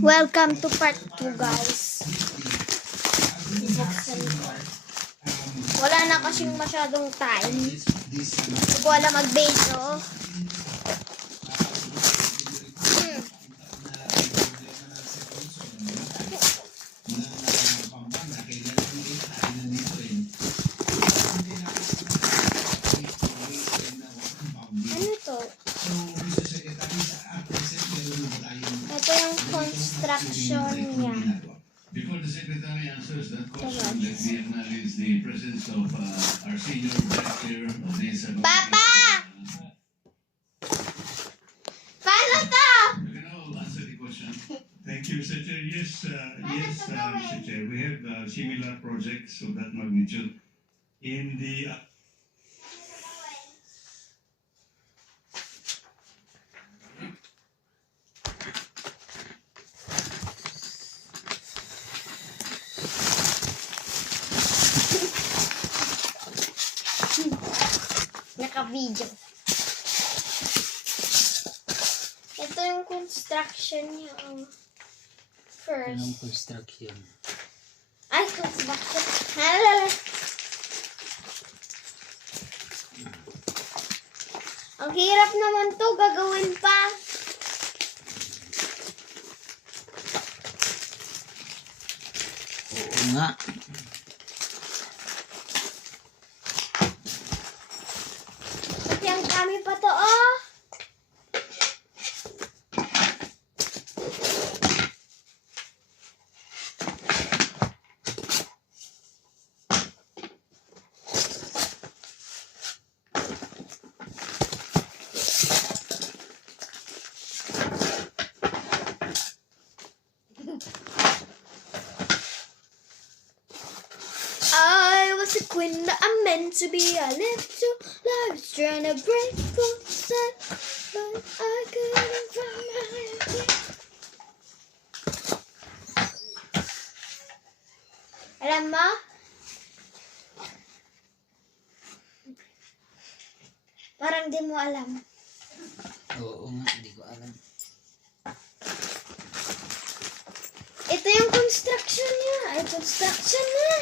Welcome to part 2, guys. Ibuksan ko. Wala na kasing masyadong time. Hindi ko alam mag-base, oh. Ano to? Ito yung construction niya. Before the Secretary answers that question, let me acknowledge the presence of our senior director of the Papa! Paano to? You can all answer the question. Thank you, Mr. Chair. Yes, Mr. Chair. We have similar projects of that magnitude in the... Naka-video. Ito yung construction niya. First. Anong construction? Ay, construction. Halala. Ang hirap naman to. Gagawin pa. Oo nga. Yang kami pa to, oh. I was a queen that I'm meant to be. I lived two lives trying to break full set, but I couldn't find my way. Alam mo? Parang di mo alam. Oo nga, hindi ko alam. Ito yung construction niya. Ay, construction na.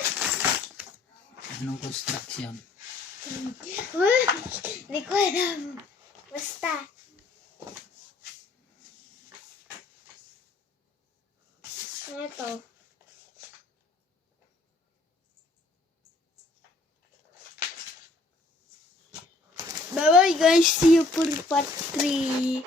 Anong construction? Hindi ko alam. Basta. Ito. Bye-bye guys. See you for part 3.